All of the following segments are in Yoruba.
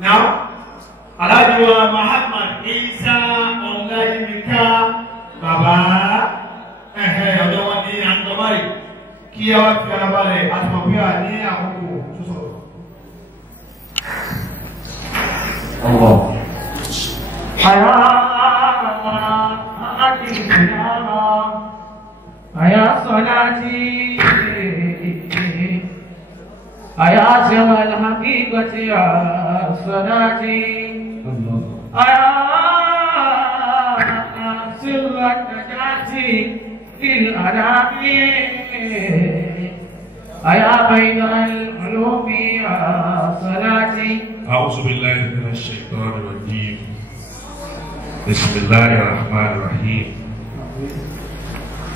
Now, Alhaji Muhammad Isa Ọláyímíká bàbá ọ̀dọ́ wọn ní àǹdọ̀báyì kí a wá fi ara balẹ̀ àtìmọ̀píà ní àkókò tó sọ̀rọ̀. Aya salati aya jamal haqiqati ya salati aya sirrat najati fil adami aya bainal ulumi ya salati. أعوذ بالله من الشيطان الرجيم. بسم الله الرحمن الرحيم.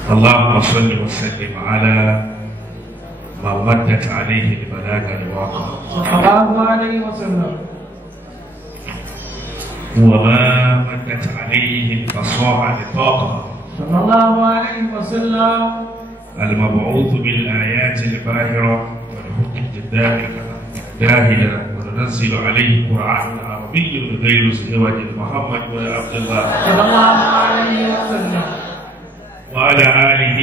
اللهم صل وسلم على ما مدت عليه البلاغة الواقع صلى الله عليه وسلم وما مدت عليه الفصاحة الطاقة صلى الله عليه وسلم المبعوث بالآيات الباهرة والحكم الداهرة وننزل عليه قرآن عربي غير زهوة محمد وعبد الله صلى الله عليه وسلم وعلى آله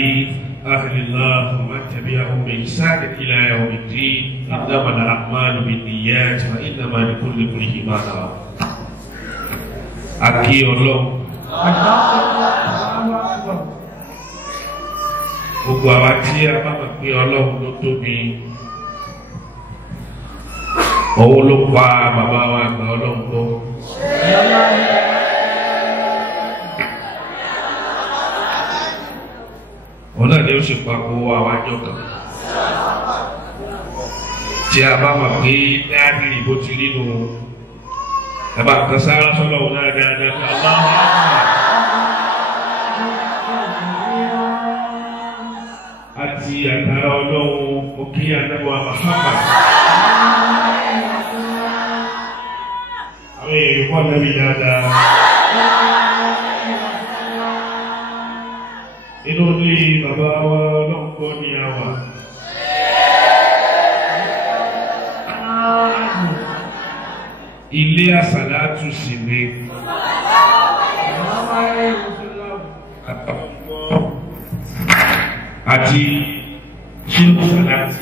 أهل الله ومن تبعهم بإحسان إلى يوم الدين. إنما الأعمال بالنيات وإنما لكل امرئ ما نوى. Akí Ọlọ́run gbogbo àwa tí a bá mọ̀ pé Ọlọ́run ló tóbi òun ló pa bàbá wa àgbà Ọlọ́run tó. Òun náà ni ó ṣe papọ̀ àwọn àjọ kan tí a bá mọ̀ pé dábìrì bó ti rí nu ẹ bá kan sára sọ́lọ́ òun náà dáadáa fún aláwọ̀ àti àtàrà Ọlọ́run mo kí ànábọ̀ Muhammad àwọn èèyàn pọ̀ lẹ́bi dáadáa. Inú ilé bàbá wa lọ́pọ̀ ní àwà. Ilé àsàlátù sì ni. Àti ṣílù sàlátì.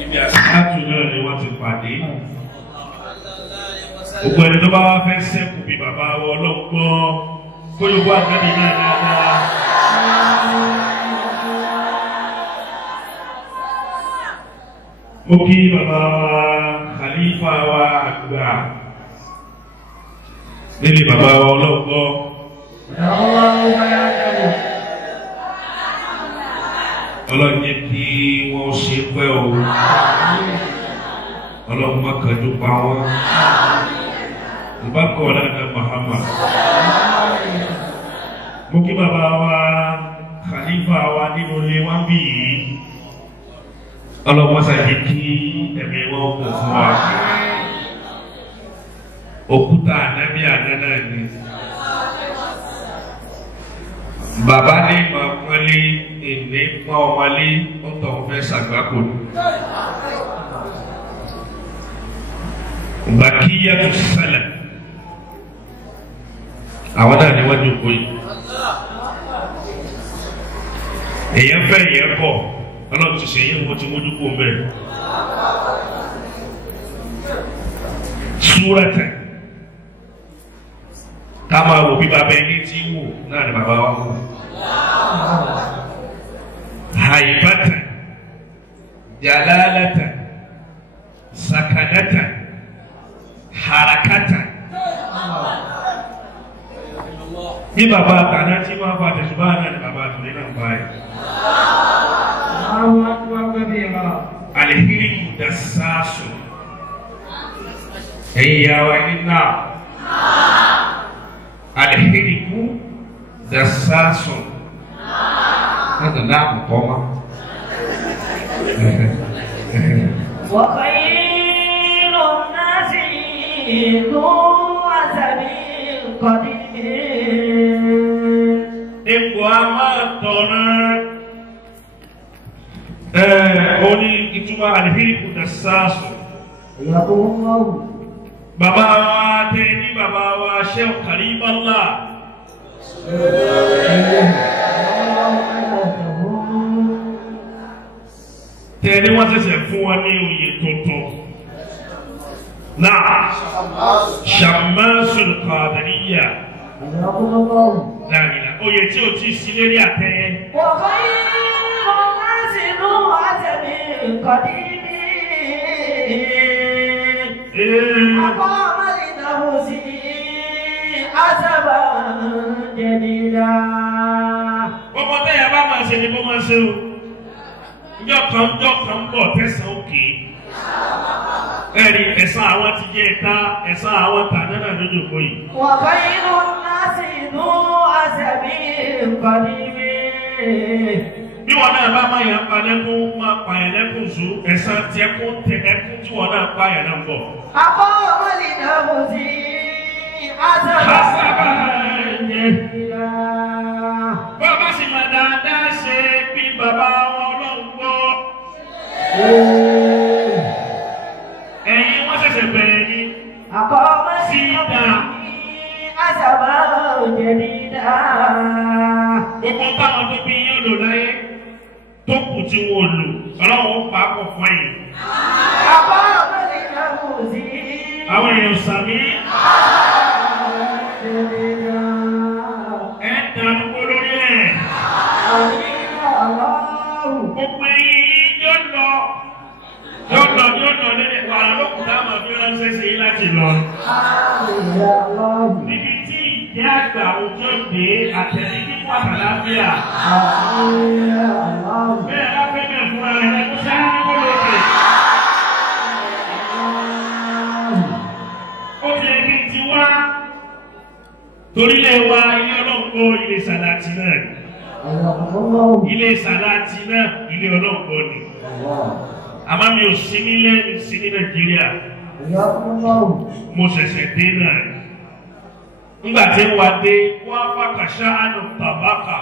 Ibi àsàlátù náà ni wọ́n ti pàdé. Gbogbo ẹni tó bá wá fẹ́ sẹ́kù bí bàbá wa ọlọ́pọ̀. Kóyò wá jáde náà dáadáa. Mo kí bàbá wa Khalifa wa àgbà nílé bàbá wa ọlọ́gbọ́. Ọlọ́run jẹ́ kí wọ́n ṣe pẹ́ o. Ọlọ́run má kánjú pa wọ́n. Ìbákọ̀ ọ̀làdà Muhammad. Mo kí bàbá wa Khalifa wa nínú ilé wa bí yìí. Ọlọ́run ṣàjẹ́ kí ẹ̀mí wọn kò fún wa. Òkúta ànábì àdáná ni. Bàbá ní máa pọ́nlé èlé pọ́n ọmọlé ó tọ̀ fẹ́ ṣàgbákò ní. Bàkíyàtù sálà. Àwọn náà ni wọ́n jókòó yìí. Èèyàn fẹ́ èèyàn kọ̀ Ọlọ́run ti ṣe yẹn wọ́n ti mójú kó mbẹ́. Súrátà ká máa wò bí bàbá ẹni tí wò náà ni bàbá wa wò. Haibata jalalata sakanata harakata. Bí bàbá àtàná tí wọ́n fa tẹ̀sùbá náà ni bàbá àtúndé náà bá yẹ. Alihiriku dasaasu. Ẹ̀yà wa ní náà. Alihiriku dasaasu. Láti náà kò kọ́ ma. وخير الناس ذو أثر قدير. Ipò a máa tọ̀nà oní ìtumọ̀ alihiriku dasaasu. حياكم الله. bàbá wa tẹ ní bàbá wa Sheikh Karimallah. tẹ ní wọ́n ṣẹ̀ṣẹ̀ fún wọn ní oyè tuntun. náà Shammasul Qadiriyya. حياكم الله. láàrin oyè tí o ti sí lérí àtẹyẹ. وخير الناس ذو عتب قديم أقام لنفسه عتبا جديدا. ọmọ tẹ́yà bá máa ṣe ni bó máa ṣe o. njọ́ kan bọ̀ tẹ̀sán òkè. ẹ̀rí ẹ̀san àwọn ti jẹ́ ẹ̀ta ẹ̀san àwọn tàná náà lójú òkú yìí. وخير الناس ذو عتب قديم. bí wọn náà bá máa yàn pa lẹ́kún máa pa yàn lẹ́kún zu ẹ̀san tí ẹkún tẹ ẹkún tí wọn náà pa yàn náà bọ̀. أقام لنفسه عتبا جديدا. bó o bá sì máa dáadáa ṣe bí bàbá wọn Ọlọ́run gbọ́. ẹ̀yin wọ́n ṣẹ̀ṣẹ̀ bẹ̀rẹ̀ ni. أقام لنفسه عتبا جديدا. gbogbo táwọn tó bí yín lò láyé tó kù tí wọn lò Ọlọ́run pa á pọ̀ fún ẹ̀yìn. أقام لنفسه àwọn èèyàn sàmí جديدا. ẹ̀ dànù lórí ẹ̀. gbogbo ẹ̀yin yóò lọ lórí wàrà lókùn táwọn ọ̀bí ránṣẹ́ sí i láti lọ. níbi tí ìdí àgbà òjò gbé àtẹ̀lé kíkọ́ àtàlábíà. bẹ́ẹ̀ bá fẹ́ bẹ̀ fúnra rẹ̀ kó sáré kó lókè. ó ti lè kí n ti wá torílẹ̀ wa ilé ọlọ́pọ̀ ilé sàláàtì náà ilé sàláàtì náà ilé ọlọ́pọ̀ ni. àmọ́ mi ò sí nílé mi sí ní Nàìjíríà mo ṣẹ̀ṣẹ̀ dé náà. nígbà tí wàá dé wàá fàkàṣà ànú tàbákà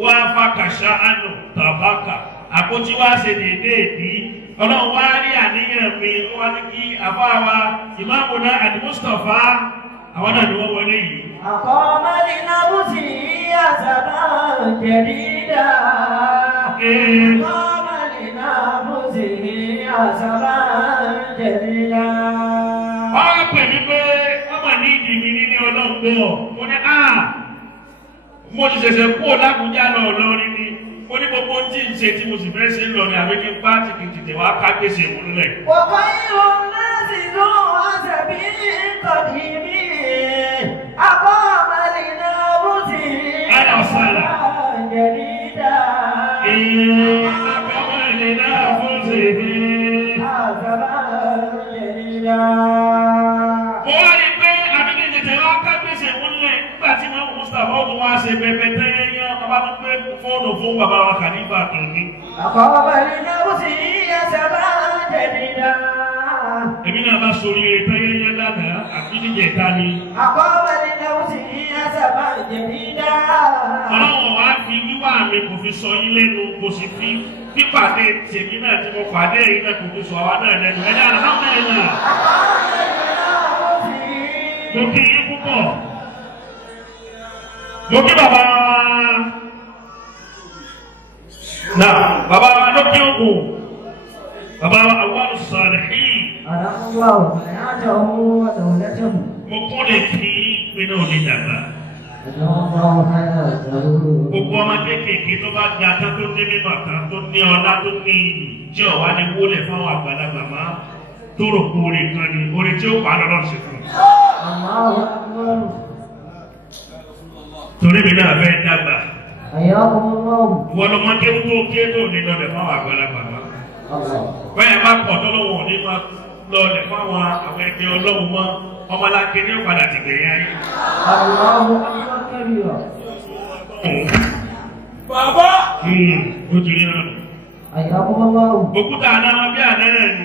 wàá fàkàṣà ànú tàbákà àpótí wàá ṣe déédéé ìdí Ọlọ́run wá rí àníyàn mi wọ́n ní kí àbáwa ìmáàmù náà àti Mustapha àwọn náà ni wọ́n wọlé yìí. أقام لنفسه عتبا جديدا. أقام لنفسه عتبا جديدا. wọ́n pè mí pé wọ́n mà ní ìdí mi nínú ọlọ́gbọ́. mo ní mo ti ṣẹ̀ṣẹ̀ kú l'Àbújá lọ lọ́rin ni. mo ní gbogbo tí ń ṣe tí mo sì fẹ́ ṣe ń lọ ní àbí kí n bá tìkìtì wá ká gbèsè múlẹ̀. وخير الناس ذو عتب قديم أقام لنفسه عتبا جديدا. أقام لنفسه عتبا جديدا. mo wá rí i pé àbíkí tètè wá ká gbèsè múlẹ̀ nígbà tí wọ́n Mustapha ó tún wá ṣe bẹ̀bẹ̀ tẹ́yẹ́yẹ́ ọba tó pé fóònù fún bàbá wa Khalifa tó ní. أقام لنفسه عتبا جديدا. èmi náà bá sori tẹ́yẹ́yẹ́ lánàá àbí níjẹ̀ta ni. أقام لنفسه عتبا جديدا. Ọlọ́run wá fi wíwá mi kò fi sọ yín lẹ́nu kò sì fi pípàdé tèmi náà tí mo pàdé yín náà kò fi sọ àwa náà lẹ́nu ẹ̀dá alhamdulillah. mo kí yín púpọ̀ mo kí bàbá náà bàbá lókè ògùn bàbá Awwalu Salihin. أرحم الله حياته ودولته. mo kún lè kí pé náà ní dàgbà. أرحم الله حياته. gbogbo ọmọ kéékèèké tó bá ga tán tó ní mímọ̀ tán tó ní ọlá tó ní tí ọ̀wá ni wólẹ̀ fáwọn àgbàlagbà máa tó rò pé orin kan ni orin tí ó pa lọ́rọ̀ sí fún un. الله أكبر. torí mi náà fẹ́ dàgbà. حياكم الله. ìwọ lọmọ kéwú ní lọlẹ̀ fáwọn àgbàlagbà máa. الله. bẹ́ẹ̀ bá pọ̀ tọ́lọ́wọ́ ní máa lọlẹ̀ fáwọn àwọn ẹgbẹ́ ọlọ́run mọ́ ọmọláke ní padà ti gbẹ̀yìn ayé. الله أكبر كبيرا. bàbá. ó ti rí ọ̀nà. حياكم الله. òkúta àná wọn bí àná náà ni.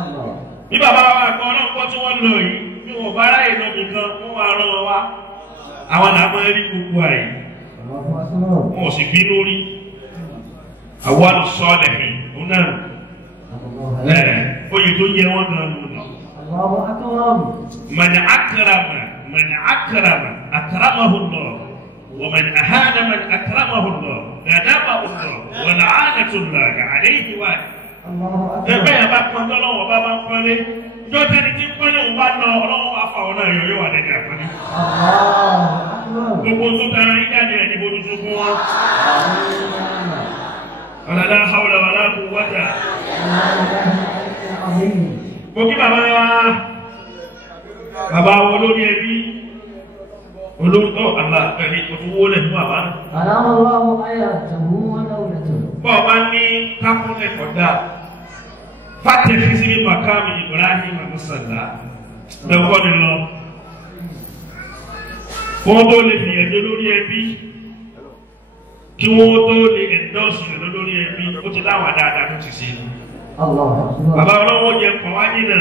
الله. bí bàbá wa kan náà kọ́ tí wọ́n lọ yìí bí wọ́n bá ráyè lọ nìkan wọ́n wá rán wọn wá. àwọn làwọn rí gbogbo àyè. الله أكبر. wọn ò sì bínú rí. Awwalu Salihin òun náà. ó oyè tó yẹ wọ́n gan lónìí. الله أكرم. من أكرم أكرمه الله ومن أهان من أكرمه الله ندمه الله ولعنة الله عليه وآله. الله أكبر. ẹgbẹ́ yẹn bá pọn tó lọ́wọ́ bá ń pọ́nlé ìjọ tẹni tí ń pọ́nlé òun bá lọ ọlọ́wọ́ bá fa ọ̀nà ìyọ̀ yóò wà lẹ́nu àpọ́nlé. gbogbo tó tara yín jáde ẹ̀ ní bojú tó fún wọn. ọ̀làdá hawla wala quwwata. mo kí bàbá wa olórí ẹbí olórí àgbà ẹni òtúwó lẹ̀ fún bàbá náà. أنعم الله حياته ودولته. bọ́ọ̀ bá ní kápúnẹ̀ kọ̀dá fàtẹ̀fí sí màkàmì Ibrahim musalla lẹ́kọ́ ni lọ wọ́n tó lè fìyànjẹ́ lórí ẹbí kí wọ́n tó lè ẹ̀dọ́sì rẹ̀ lórí ẹbí ó ti láwà dáadáa tó ti sí bàbá ọlọ́wọ́ jẹ kọ̀ wá nínà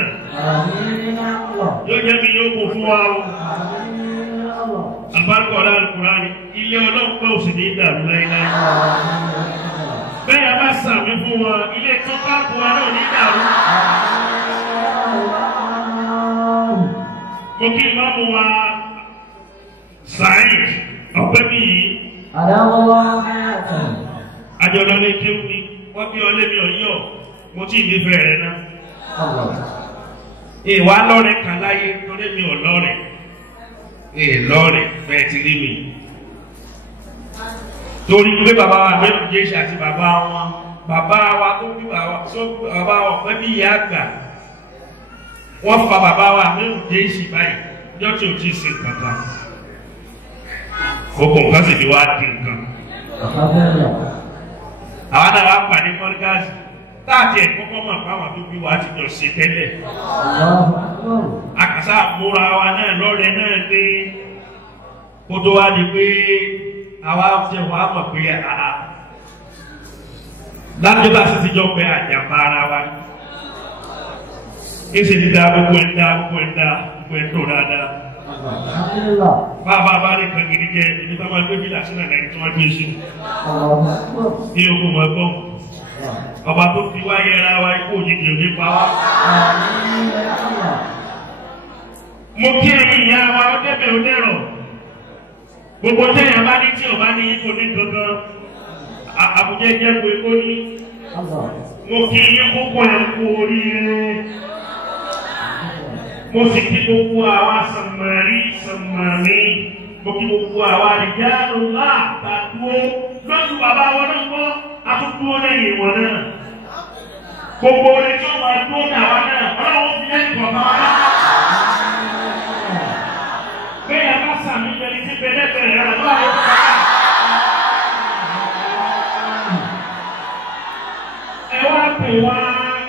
yóò jẹ́ mi yóò kò fún wa o àbárúkọ̀ ọ̀lá Al-Qur'ani ilé ọlọ́pẹ́ òsì ní ìdàrú láíláí bẹ́ẹ̀ bá sàmì fún wọn ilé tó bá kú wa náà ní ìdàrú. mo kí ìmáàmù wa Saheed ọ̀pẹ́ bí yìí. àjọ̀dọ̀ ní kéwù ni wọ́n bí ọlé mi ọ̀yọ́ mo tí ì nífẹ̀ẹ́ rẹ̀ náà. ìwà lọ́rẹ̀ kan láyé torí mi ò lọ́rẹ̀ lọ́rẹ̀ bẹ́ẹ̀ ti rí mi. torí pé bàbá wa mẹ́rin jésù àti bàbá wa tó bí bàbá wa ọ̀pẹ́ bí ìyá àgbà wọ́n fa bàbá wa mẹ́rin jésù báyìí yọ́ tí ò tí ì ṣe kankan gbogbo nǹkan sì fi wá di nǹkan. àwọn náà wá pàdé mọ́rígáàsì táàtì ẹ̀ kọ́kọ́ mọ̀ fáwọn tó bí wa ti jọ ṣe tẹ́lẹ̀. àkàsà múra wa náà lọ́rẹ̀ náà gbé kó tó wá di pé àwa jẹ wàá mọ̀ pé láti bá sì ti jọ pé àjàmbá ara wa ní. èsì ti dá gbogbo ẹ̀ dá gbogbo ẹ̀ dá gbogbo ẹ̀ tó dáadáa. bàbá bá lè kàn gidi jẹ ìdí bá máa gbé bí làásì náà lẹ́yìn tí wọ́n gbé sí. ní ogun mọ̀ ẹ̀gbọ́n ọba tó fi wá yẹra wa ikú òjijì òní pa wá. mo kí ẹ̀yin ìyá wa ó débẹ̀ ó dẹ̀rọ̀. gbogbo tẹ́yà bá ní tí ò bá ní ipò ní gangan àbújá jẹ́ pé ó ní mo kí yín púpọ̀ ẹ̀ kú oríire mo sì kí gbogbo àwa sàmàrí mo kí gbogbo àwa ìjánu láàtàkùn lójú bàbá wọn náà kọ́ àtúntò lẹ́yìn wọn náà gbogbo orin tí ó máa dúró dàwa náà ọlọ́run fi lẹ́yìn kọ̀ọ̀kan wá náà. bẹ́ẹ̀ bá sàmì ìjọba ti bẹ̀rẹ̀ rẹ̀ lọ́wọ́ àwọn ọ̀gá. ẹ wá pè wá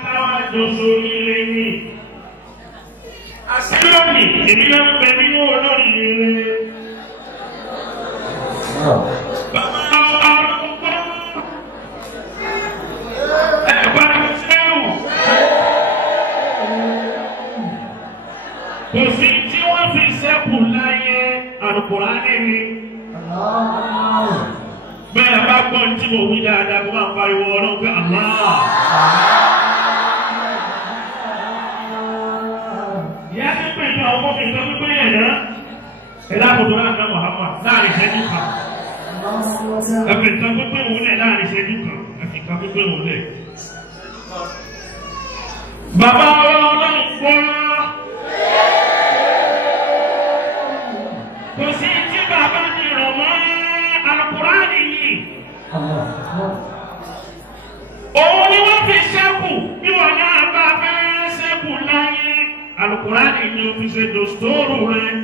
káwá jọ sórí ilé ní. àṣírí èmi náà ń bẹ nínú olórí ilé. bàbá ọlọ́gbọ́n ẹ̀gbọ́n sẹ́wù. kò sí tí wọ́n fi sẹ́kù láyé Al-Qur'ani ni. bẹ́ẹ̀ bá gbọ́ tí mo wí dáadáa kó máa ń pariwo ọlọ́run pé Allah. ìyá ti pè ní ọkọ̀ fi sọ pípé yẹn náà ẹ̀dá àbùdó náà fẹ́ Muhammad láàrin ìṣẹ́jú kan. ẹ̀fẹ̀ ìtàn pípé òun lẹ̀ láàrin ìṣẹ́jú kan ẹ̀fẹ̀ ìtàn pípé òun lẹ̀. bàbá ọlọ́run gbọ́. kò sí tí bàbá ti rọ̀ mọ́ Al-Qur'ani yìí. òun ni wọ́n fi ṣẹ́kù bí wọ́n náà bá fẹ́ ṣẹ́kù láyé Al-Qur'ani ni o fi ṣe dòstóró rẹ̀.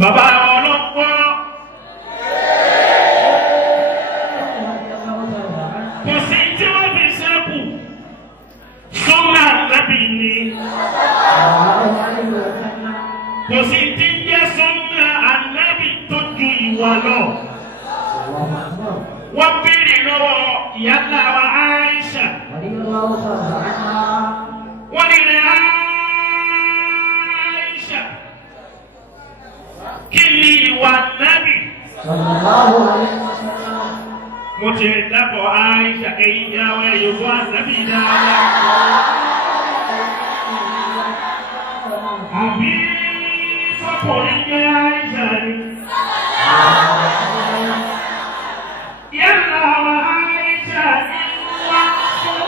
bàbá ọlọ́pọ̀ kò sí tí wọ́n fi ṣẹ́kù súnà Nábì ni. kò sí tí ń jẹ́ súnà Ànábì tó ju ìwà lọ. wọ́n béèrè lọ́wọ́ ìyá ńlá wa Aisha. wọ́n ní ilẹ̀ Aisha kí ni ìwà Nábì? mo ti dábọ̀ Aisha ẹ̀yìn ìyàwó ẹ̀yọ̀kọ́ ànábì dáadáa. Àbí sọ́kùnrin jẹ́ Aisha ni. Yálà àwọn Aisha ni wá fún.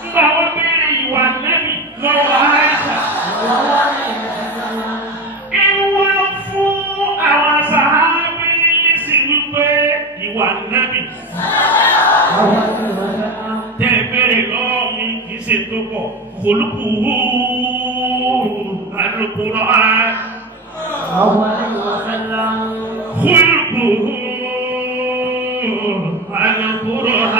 Nígbà wọ́n béèrè ìwà nẹ́bì lọ́wọ́ Aisha. Ìwà fún àwọn sàhábí nísì wípé ìwà nẹ́bì. Tẹ́ béèrè lọ́wọ́ mi kì í ṣe tó pọ̀. Khuluquhu al-Qur'an. Khuluquhu al-Qur'an.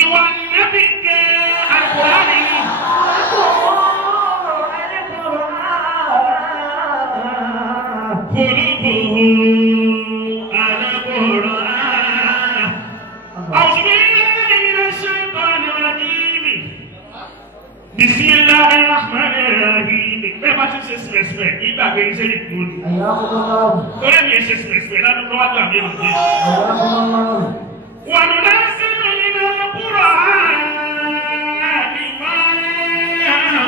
Ìwà nẹ́bì kẹ́ al-Qur'an ni. Khuluquhu al-Qur'an. أعوذ بالله من الشيطان الرجيم. بسم الله الرحمن الرحيم. Bẹ́ẹ̀ bá ti ṣe sìmẹ̀sìmẹ̀ nígbà pé iṣẹ́ ìdúró ni. Torí mi ṣe sìmẹ̀sìmẹ̀ ládùúgbò wájú àmì òde. وَنُنَزِّلُ مِنَ الْقُرْآنِ مَا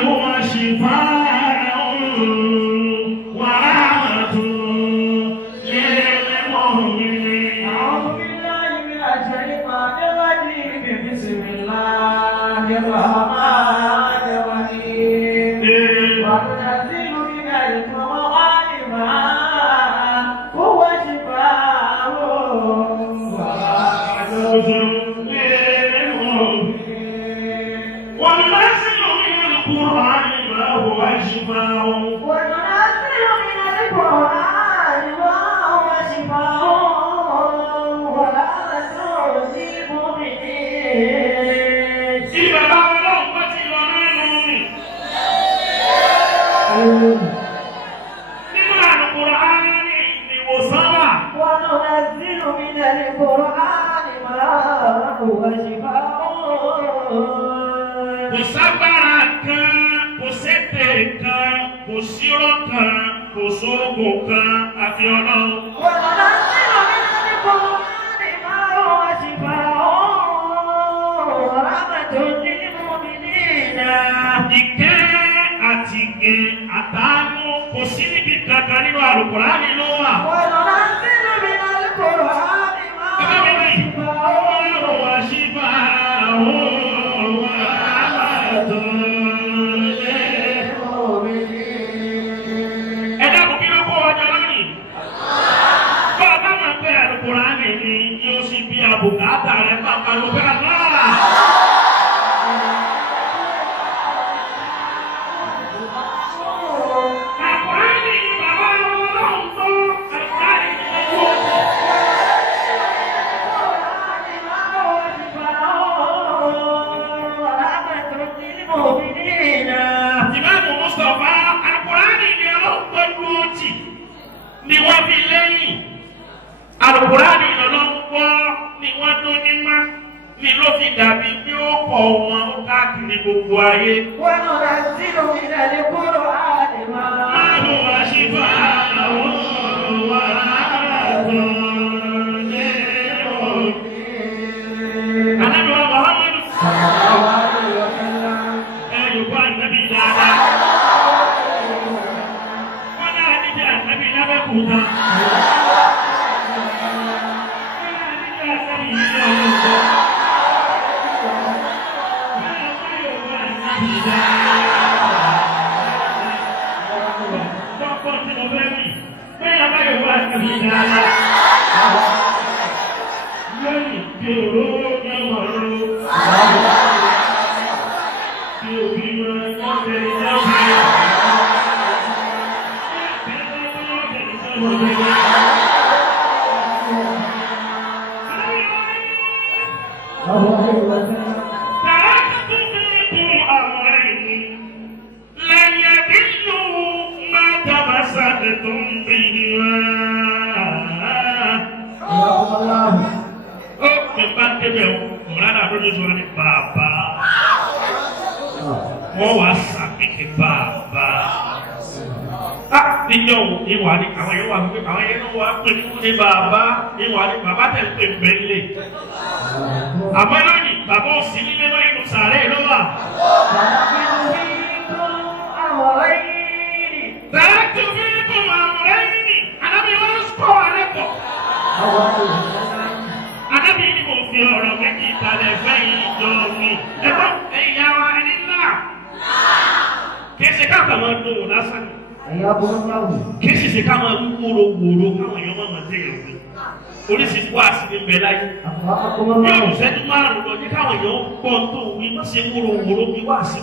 هُوَ شِفَاءٌ وَرَحْمَةٌ لِّلْمُؤْمِنِينَ. أعوذ بالله من الشيطان الرجيم. بسم الله الرحمن الرحيم. وننزل من القرآن ما هو شفاء ورحمة للمؤمنين. وننزل من القرآن ما هو شفاء. وننزل من القرآن ما هو شفاء ورحمة للمؤمنين. Ibẹ̀ bá Ọlọ́run bá ti lọ nínú mi. Nínú Al-Qur'ani ni ìwòsàn wà. وننزل من القرآن ما هو شفاء. Kò sábàrà kan, kò sẹ́tẹ̀ kan, kò sírọ̀ kan, kò sóògùn kan àfi Ọlọ́run. وننزل من القرآن ما هو شفاء ورحمة للمؤمنين. Ìkẹ́ àti ìgè àtàánú kò sí níbi kankan nínú Al-Qur'ani ló wà. وننزل من القرآن ما هو شفاء ورحمة للمؤمنين. Ẹ dákun kí ló kó ọjọ́ lónìí? Bá a bá máa pẹ́ Al-Qur'ani ni yóò sì bí àbùkátà rẹ̀ pàpà ló fẹ́ náà. Al-Qur'ani ni bàbá Ọlọ́run tó. Al-Qur'ani ni owó. Ìmáàmù Mustapha Al-Qur'ani ni ọlọ́pọ̀ dúró tì ni wọ́n fi lẹ́yìn. Al-Qur'ani lọ́lọ́pọ̀ ni wọ́n tó ní má ni ló fi dàbí bí ó kọ̀ wọn ó káàkiri gbogbo ayé. وننزل من القرآن ما Máa ló wá sí bá àwọn wàhálà. Ànábì wa Muhammad ẹ̀yọ̀kọ́ ànábì dáadáa. Wọ́n náà níbi ànábì lábẹ́kúta. Wọ́n wá sàmìkì bàbá. níjọ́ ìwà ni àwọn èèyàn wà pé àwọn èèyàn wà pé ní bàbá ìwà ni bàbá tẹ̀ pé bẹ́ẹ̀lẹ̀. àmọ́ lónìí bàbá ò sí nílé wáyé ló sàárẹ̀ ló wà. Tààtù fi kún àmọ̀rẹ́yìn ni ànábì wọn kọ́ wa lẹ́kọ̀ọ́. Ànábì ni mo fi ọ̀rọ̀ méjì kalẹ̀ fẹ́yìn ìjọ mi. Ẹ̀gbọ́n ẹ̀yà wa ẹni ńlá. Kì í ṣe ká kà máa dùn lásán. Kì í ṣe ká máa wúwo wòrò káwọn èèyàn máa máa tẹ̀yàn fún. Oríṣiríṣi wá sí ní bẹ̀ láyé. Yóò ṣẹ́jú márùn-ún lọ ní káwọn èèyàn pọ̀ tó wí má ṣe wúro wòrò bí wá sí.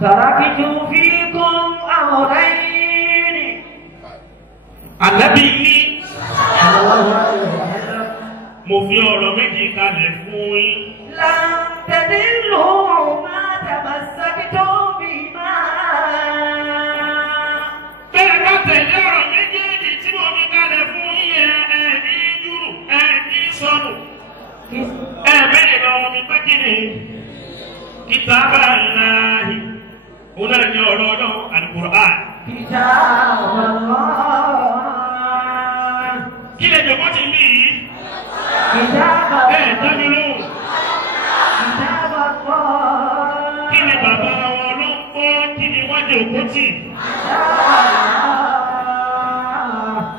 Tàràkìtù fi kún àmọ̀rẹ́yìn. Ànábì ní mo fi ọ̀rọ̀ méjì kalẹ̀ fún yín. Láǹtẹ̀dí ló máa tàbàṣàkì tó bí máa. Bẹ́ẹ̀ bá tẹ̀lé ọ̀rọ̀ méjèèjì tí mo fi kalẹ̀ fún yín ẹ̀ẹ́dí dúró ẹ̀ẹ́dí sọnù. Ẹ̀ẹ́dí lọ́wọ́ mi pé kí ni kìtàbà láàyè. Òun náà ní ọ̀rọ̀ Ọlọ́run Al-Qur'an. Kìtàbà Allah. Kí lè jọ̀gbọ́n ti mí yìí? Kìtàbà Allah. Dájú lóhùn. Kìtàbà Allah. Kí ni bàbá wọn ló ń gbọ́? Kí ni wọ́n jẹ́ òkú tì?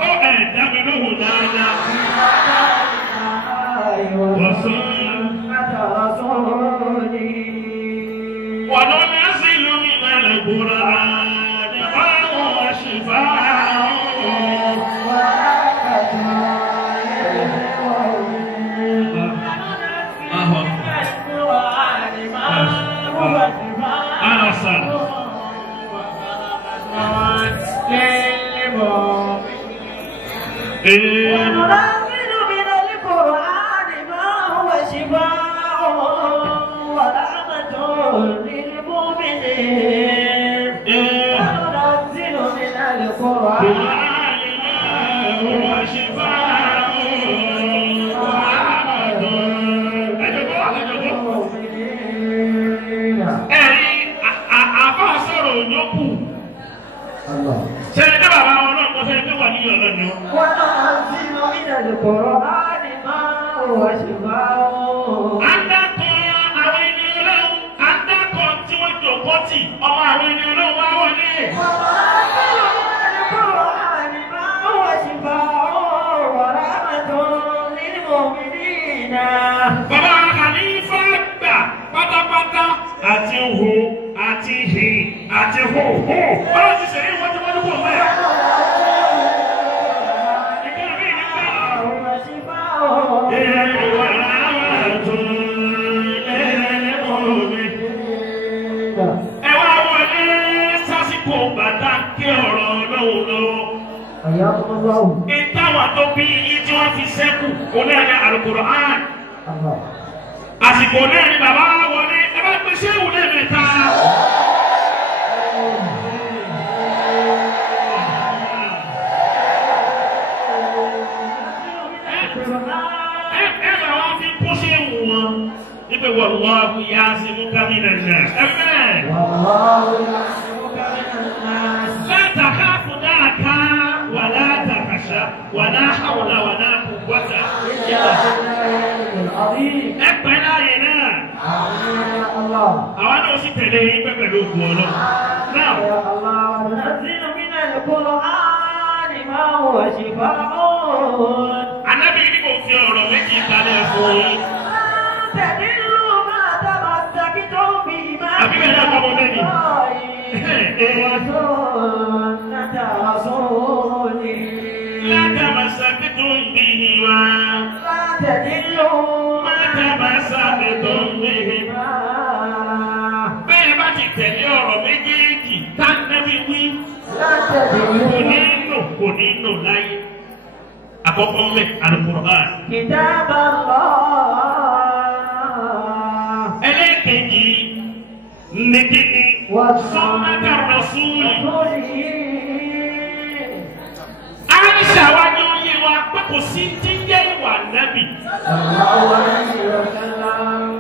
Ó dájú lóhùn dáadáa. Wọ̀sán. وننزل من القرآن ما هو شفاء وننزل من القرآن ما هو شفاء ورحمة للمؤمنين وننزل من القرآن ما هو شفاء ورحمة للمؤمنين. Àbá sọ̀rọ̀ òyìnbó. Ṣé ẹgbẹ́ bàbá wọn náà kọ́ sẹ́yìn tó wà ní ọ̀nà ni ó? وننزل من القرآن ما هو شفاء. Àdàkọ̀ àwọn ẹni ọlọ́run, àdàkọ̀ tí wọ́n jòkó tì, ọmọ àwọn ẹni ọlọ́run wá wọlé. وننزل من القرآن ما هو شفاء ورحمة للمؤمنين. Bàbá Khalifa gbà pátápátá àti hù àti hì àti hù hù. Báwo ti ṣe yí wọ́n ti wọ́n mẹ́? Ìgbà mi ní pé هو شفاء. ìwà àtún lẹ́lẹ́mọ̀ọ́mí. Ẹ wá wọlé sásìkò bàtà kí ọ̀rọ̀ ọlọ́run lọ́wọ́. حياكم الله. Ìtawà tó bí iye tí wọ́n fi sẹ́kù oníyàrá Al-Qur'an. Àsìkò náà ni bàbá wọlé ẹ bá gbé ṣé ìwúlẹ̀ mẹ́ta. Ẹ bá wá fi kó ṣé ìwù wọn. Níbi wallahu ya'simuka minan nas. والله يعصمك من الناس. لا تخاف دركا ولا تخشى ولا حول ولا قوة إلا بالله العظيم. ẹgbẹ́ láàyè náà يا الله. àwọn náà sì tẹ̀lé yín pẹ́ pẹ̀lú ògùn ọlọ́ náà. يا الله وننزل من القرآن ما هو شفاء. Ànábì ní kò fi ọ̀rọ̀ méjì kalẹ̀ fún yín. تدل ما تمسكتم بما Àbí bẹ́ẹ̀ náà kọ́ mọ́ lẹ́nu. وسنة رسوله. لا تمسكتم بهما لا تدلوا ما تمسكتم بهما. Bẹ́ẹ̀ bá ti tẹ̀lé ọ̀rọ̀ méjèèjì tá Ànábì wí. لا Kò تدلوا ní nù láyé. Àkọ́kọ́ mẹ́ Al-Qur'an. كتاب الله. Ẹlẹ́kẹ̀jì ní kíni Sunnata Rasuli. Àìṣà wa ni ó yé wa pé kò sí ti ń jẹ́ ìwà Nábì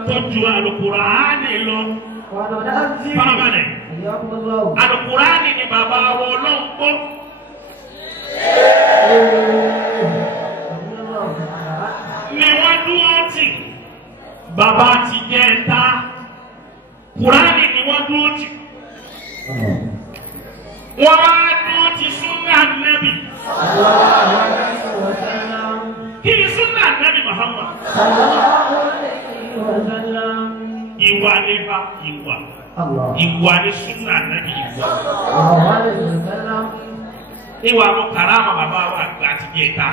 tó ju Al-Qur'ani lọ. Farabalẹ̀. Al-Qur'ani ni bàbá wa Ọlọ́run gbọ́. ni wọ́n dúró tì bàbá ti jẹ́ ẹ̀ta Kùránì ni wọ́n dúró tì wọ́n á dúró tì súnà Nábì. Kí ni súnà Nábì Muhammad? Ìwà nípa ìwà ní súnà Nábì ìwà. Ìwà ló kàrámà bàbá wa àgbà ti jẹ́ ẹ̀ta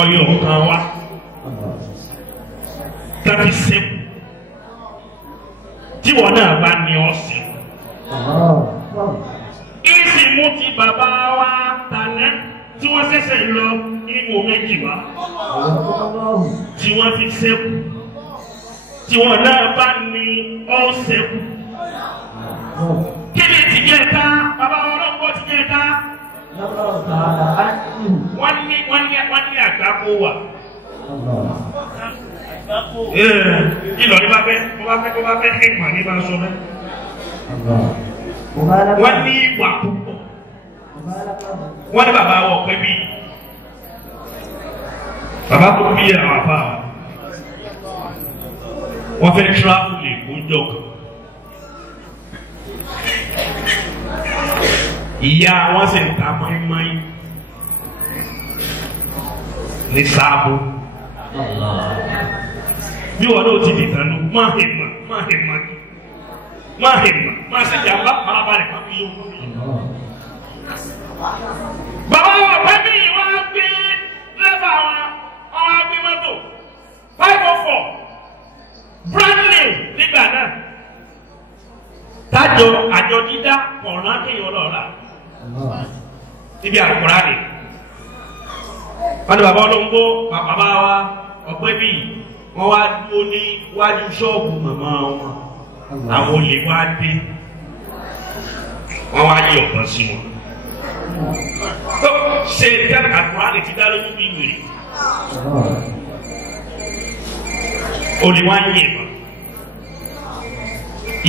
ọyọ kan wa. Tàbí sẹ́kù tí wọ́n náà bá ní ọ̀sẹ̀. Ìsìn mú ti bàbá wa tàná tí wọ́n ṣẹ̀ṣẹ̀ lọ nínú méjì wá. Tí wọ́n ti sẹ́kù. Tí wọ́n náà bá ní ọ̀sẹ̀kù. Kí ni ti jẹ́ ta? Bàbá wọn náà kọ́ ti jẹ́ ta. Wọ́n ní àgbákò wà. Ìlọrin bá fẹ́ ẹ̀gbọ́n ní bá sọ mẹ́. Wọ́n ní ìwà púpọ̀. Wọ́n ní bàbá wọ̀ pẹ́ bí. Bàbá tó bí àwọn àbá. Wọ́n fẹ́ tíráfù lè kójọ kan. Ìyá wọn sì ń ta mọ́ínmọ́ín ní sáàbù. Bí wọn náà ti dìtàn nù, máa hèmà, máa ṣe jàmbá farabalẹ̀ kan fi yóò. Bàbá wa pẹ́bí wọn á gbé lẹ́fà wọn á gbé mọ́tò 504 brand new nígbà náà. Tájọ àjọ dídá kọ̀ọ̀rán kéèyàn lọ́ọ̀rà níbi àkùrá ni. Wọ́n ní bàbá olóńgbò bàbá wa ọ̀pẹ́ bíi wọ́n wá dúró ní wájú ṣọ́ọ̀bù màmá wọn. Àwọn olè wá dé. Wọ́n wá yí ọ̀pọ̀ sí wọn. Ṣé tẹ́lẹ̀ àkùrá lè ti dá lójú bí wèrè? Olè wá yí ẹ̀bà.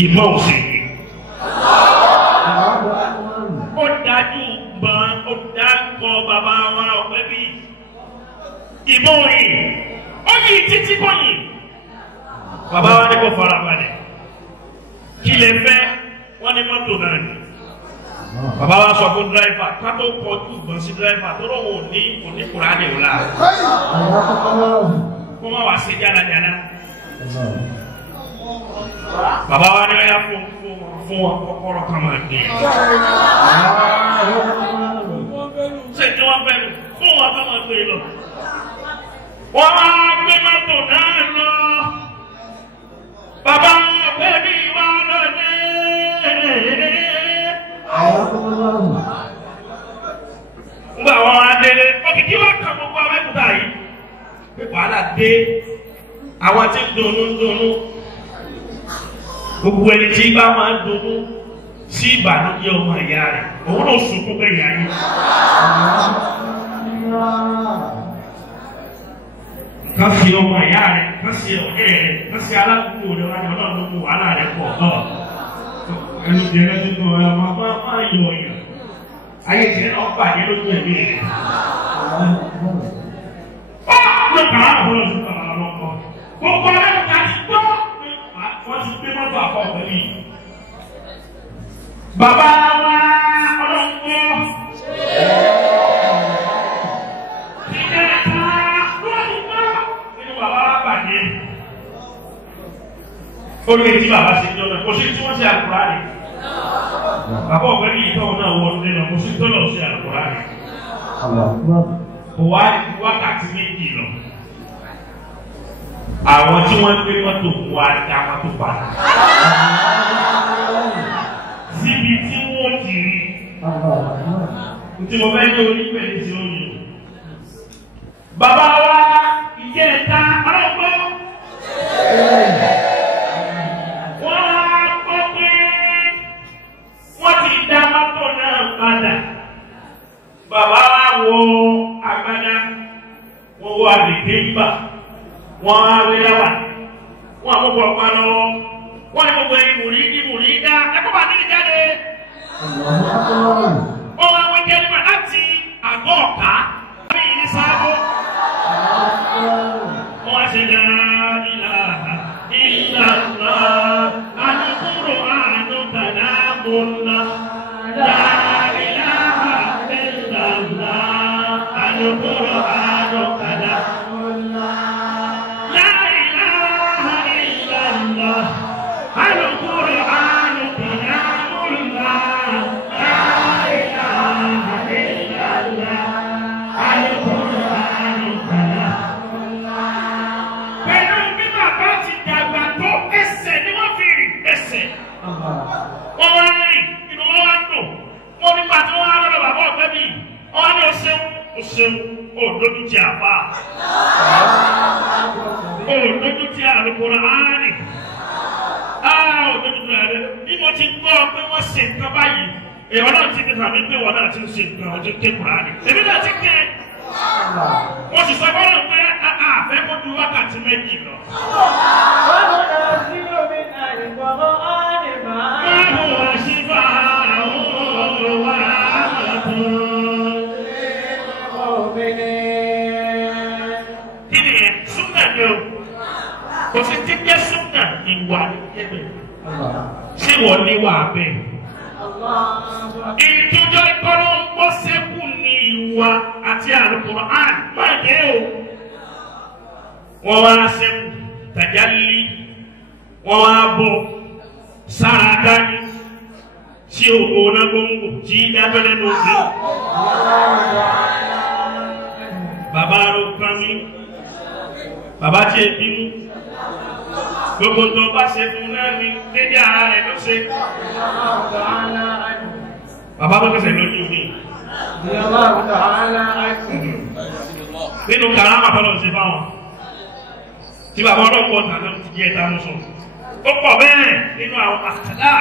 Ìmọ̀ òsèlè. Ó dájú gbọ́n ó dákọ̀ bàbá wa ọ̀pẹ́ bí ìmọ̀ òyìn ó yí títí bọ́yìn. Bàbá wa ní kò fara balẹ̀ kí lè fẹ́ wọ́n ní mọ́tò náà ni. Bàbá wa sọ fún dírẹ́fà ká tó kọjú ìbọn sí dírẹ́fà tó lọ́wọ́ òní Kùránì ọ̀la kó má wá sí jálajàla. Bàbá wa ní ọ̀yá fún wọn kọ́kọ́rọ́ kan máa gbé. Ṣé tí wọ́n bẹ̀rù fún wọn kan máa gbé lọ? Wọ́n máa gbé mọ́tò náà lọ. Bàbá ọ̀pẹ́ bí wà lọ́dẹ. Nígbà wọn adélé, òkìkí wá kàn gbogbo Abẹ́òkúta yìí. Pé wàhálà dé, àwọn tí ń dunnú. Gbogbo ẹni tí bá máa ń dunnú sí ìbànújẹ́ ọmọ ìyá rẹ̀, òun ló sunkún pé ìyá yìí. Ká fi ọmọ ìyá rẹ̀, ká sí ọ̀rẹ́ rẹ̀, ká sí aládùúgbò rẹ̀ wá ní ọlọ́run ló mú wàhálà rẹ̀ pọ̀ náà. Ẹnu jẹ́ lẹ́nu tó ẹ máa yọ ọ̀yàn. Ayé tiẹ̀ náà bàjẹ́ lójú ẹ̀mí rẹ̀. Ó ló kà á lọ́wọ́ lọ́sùn kàrà lọ́kọ̀. Gbogbo ẹ̀rọ ká ti gbọ́. Wọ́n ti gbé mọ́tò àkọ́kọ́ yìí. Bàbá wa ọlọ́gbọ́. Ìjẹ́ ẹ̀ka lọ́dúnmọ́ nínú bàbá wa bàjẹ́. Ó lè tí bàbá ṣe jọ náà, kò sí tí wọ́n ṣe àkùrá rẹ̀. Bàbá ọ̀gbẹ́ni yìí tọ́wọ́ náà wọ́n lé lọ, kò sí tó lọ ṣe àkùrá rẹ̀. Kò wá wákàtí méjì lọ. Àwọn tí wọ́n gbé mọ́tò wá dá mọ́tò padà. Síbi tí wọ́n ti rí. Tí mo fẹ́ ní onípẹ̀lú tí ó yẹ. Bàbá wa ìjẹ́ ẹ̀ta ọlọ́gbọ́. Wọ́n á gbọ́ pé wọ́n ti dá mọ́tò náà padà. Bàbá wa wo agbádá, wọ́n wo àdìgbé gbà. Wọ́n á wé láwà, wọ́n àmúgbò ọ̀pá lọ́wọ́, wọ́n ní gbogbo ẹni mùrí dá, ẹ̀kọ́ bá ní ìjáde. Wọ́n wá wọ́n jẹ́ nígbà láti àkọ́ọ̀ká ní ìsáàbò wọ́n ṣe la ilaha illallah al-Qur'anu kalamullah la ilaha illallah al-Qur'anu kalamullah la ilaha illallah al-Qur'anu kalamullah la ilaha illallah al-Qur'anu kalamullah. Pẹ̀lú bí bàbá ti dàgbà tó ẹsẹ̀ ni wọ́n fi rìn ẹsẹ̀. Wọ́n wá rìn inú wọn wá dùn. Wọ́n nígbà tí wọ́n wá lọ́dọ̀ bàbá ọ̀gbẹ́ mi. Wọ́n ní o ṣeun, o dojú ti àbá. O dojú ti Al-Qur'ani. O dojú ti àbá. Bí mo ti gbọ́ pé wọ́n ṣe nǹkan báyìí, èèyàn náà ti fi hàn mí pé wọ́n náà ti ń ṣe nǹkan ọjọ́ ké Kùránì. Èmi náà ti ké. Wọ́n sì sọ fọ́nà pé àfẹ́ kó ju wákàtí méjì lọ. Kí ni ẹ̀ súnà ni o? Kò sí ti jẹ́ súnà ìwà ẹgbẹ́. Ṣé wọ́n ní wà bẹ́ẹ̀? Ìtújọ ìkọlọ́ ń bọ́ sẹ́kù ní ìwà àti Al-Qur'an máa dé o. Wọ́n wá sẹ́kù tàjálí, wọ́n wá bọ̀ sára dání tí ògbó onágbóngbò tí dábẹ́lẹ́ ló dé. Bàbá ló kàn mí, bàbá tí è bínú. Gbogbo tó bá ṣe fún náà ni dédé ara rẹ̀ ló ṣe. Bàbá bó tẹ̀sẹ̀ lójú mi. Nínú kàrámà tọ́lọ̀ ṣe fáwọn. Tí bàbá ọlọ́pọ̀ ọ̀tà náà ti jẹ́ ẹ̀ta mọ́sọ̀. Ó pọ̀ bẹ́ẹ̀ nínú àwọn àkàdá.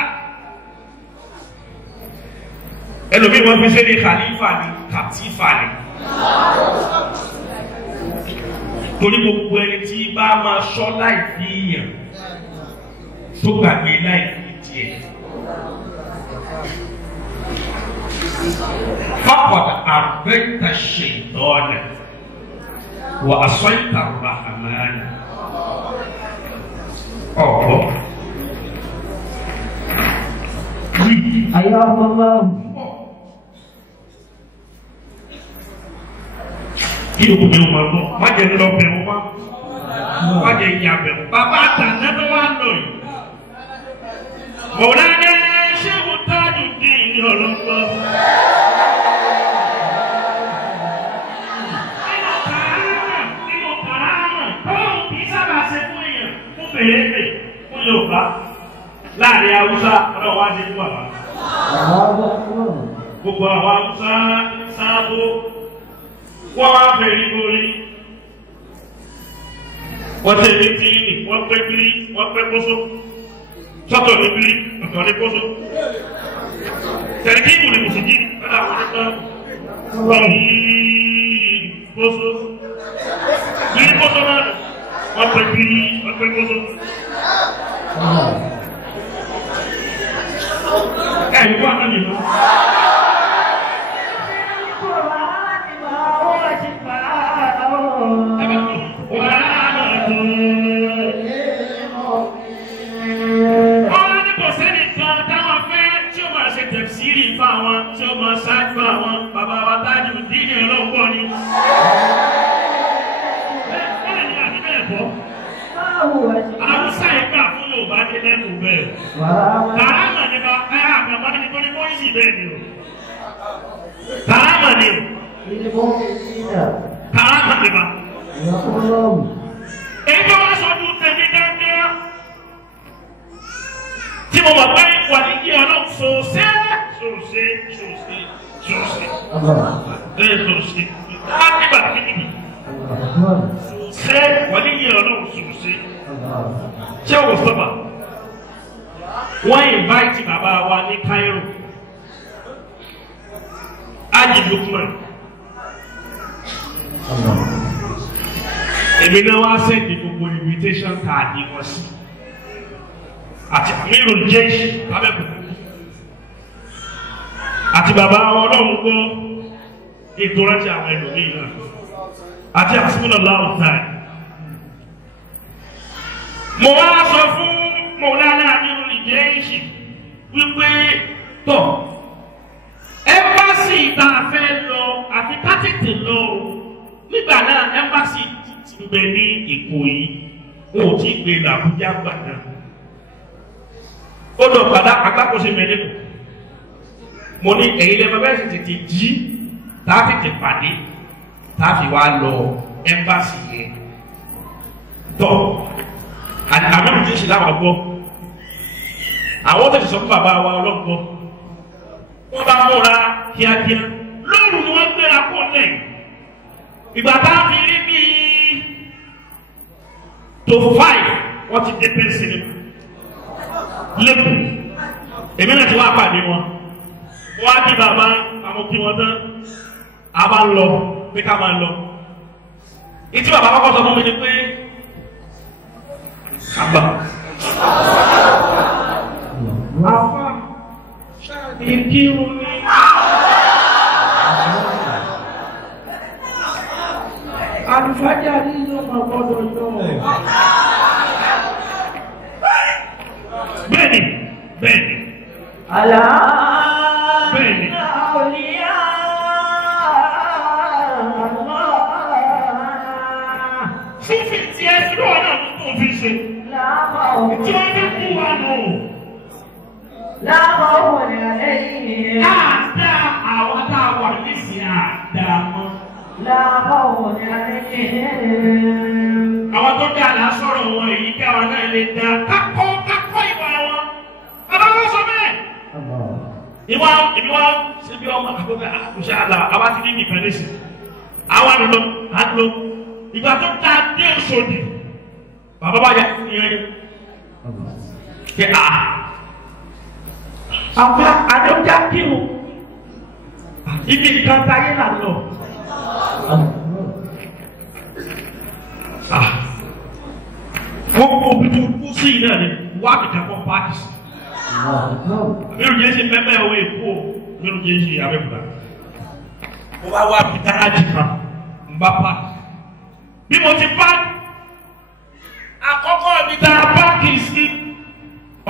Ẹlòmí wọn fi ṣe ní khalifa ní kàtífà ní. Torí gbogbo ẹni tí bá máa ṣọ́ láìpí yàn tó gbàgbé láìpí tiẹ̀. فقد أرضيت الشيطان وعصيت الرحمن. أيام الله. Kí ló kún mi wọn lọ? Má jẹ́ lọ bẹ̀rù wá. Má jẹ́ ìyá bẹ̀rù. Bàbá àtàlẹ́ tó wá lọ yìí. Mọ̀lánà ṣé mo tájú dé ìní ọlọ́pọ̀? Nínú kàrámà, tọ́lọ̀ kì í sábà ṣe fún èèyàn fún fèrèsé fún Yorùbá. Láàrin Haúsá, ọ̀dọ̀ wa ṣe fún bàbá. Gbogbo àwọn Haúsá sáábó. Wọ́n wá bẹ̀rẹ̀ lórí. Wọ́n tẹ̀ ní tíìnì, wọ́n pẹ́ bírí, wọ́n pẹ́ kóso. Sọ́tọ̀ ní bírí, ọ̀tọ̀ ní kóso. Tẹ̀lé kí ìbùnú kò sì jí lọ́dà àwọn nípa bírí kóso. Bírí kóso náà nù. Wọ́n pẹ́ bírí, wọ́n pẹ́ kóso. Ẹ̀yìn wà náà nìyẹn. Tí ó máa ṣáájú àwọn bàbá wa tájú dídì ọlọ́pọ̀ ni. Bẹ́ẹ̀ ni àbí bẹ́ẹ̀ bọ́. Àwùsá ìgbà fún Yorùbá dé lẹ́nu bẹ́ẹ̀. Kàrámà ni bá àgbàgbà ní kó ní bóyìí bẹ́ẹ̀ ni o. Kàrámà ni o. Kàrámà ni bá. Èyí tó wá sọdún tẹ̀mí dáadáa. Tí mo mọ̀ pé wà ní kí ọlọ́run sòsé. Ṣé wọ́n ní yẹn ọlọ́run sòsé? Ṣé o sọ́ba? Wọ́n invite bàbá wa ní Cairo. Ájì Lukman. Èmi náà wá sẹ́ndì gbogbo invitation card wọn sí. Àti Amirul Jaysh Abẹ́kúta. Àti bàbá ọlọ́run gbọ́ ìdúrántí àwọn ẹlòmíì náà àti àsìmúlọ̀lá ọ̀tá ẹ̀. mo wá sọ fún mọ̀lánà nínú ìjẹ́ ìṣì wípé tọ̀ ẹ́mbásì tá a fẹ́ lọ àti ká tètè lọ nígbà náà ẹ́mbásì ti ń bẹ ní Ìkòyí wọn ò tí ì gbé làbújá gbà náà ó lọ padà agbákòóso mẹ́lẹ́kù mo ní ẹ̀yin lẹ́mọ bẹ́ẹ̀ sì tètè jí tá a tètè pàdé tá a fi wá lọ ẹ́mbásì yẹn tọ́ àmì ìdí ìṣẹ̀lẹ̀ àwọn gbọ́ àwọn tẹ̀sí sọ fún bàbá wa ọlọ́gbọ́ wọ́n bá múra kíákíá lóòrù ni wọ́n gbéra pọ̀ lẹ́yìn ìgbà tá a fi rí bíi tó 5 wọ́n ti dé pẹ́ẹ́sì lẹ́kùn èmi náà ti wá pàdé wọn wọ́n á di bàbá àwọn kí wọ́n tán a bá lọ pé ká máa lọ ìtí bàbá kọ́kọ́ sọ fún mi ni pé àgbà àfa ìkírun ní àlùfáàjà ní ìlú ọgbọ́dọ̀ yọ bẹ́ẹ̀ni bẹ́ẹ̀ni àlá bẹ́ẹ̀ni àwòlíyá fífi tí ẹ sí lọ́wọ́ náà tó fi ṣe tí wọ́n bí kú wa nù. láàmú òun ni àlẹ́yìn. dáadáa àwọn tá a wà nísìnyí àdámọ́. láàmú òun ni àlẹ́yìn. àwọn tó dá àlá sọ̀rọ̀ wọn èyí kí àwọn náà lè dá kákọ́ ìwà wọn. bàbá wọn sọ bẹ́ẹ̀. ìwà ṣe bí ọmọ àkókò àkùṣe àlà àwa ti ní ìpẹ́lẹ́sì. àwa lọ àlọ ìgbà tó ta dé Òṣòdì bàbá bá yà fún yẹn kí àwọn àdéhùnjá kírun ibi nǹkan táyé là lọ. Gbogbo omi tó kú sí iná ni wá kìkà fún páàkì. Mẹ́rin jẹ́ sí mẹ́mẹ́ owó èkó mẹ́rin jẹ́ sí Abẹ́òkúta. Mo bá wá bí gáràjì kan ń bá páàkì. Bí mo ti páàkì, àkọ́kọ́ mi ta páàkì sí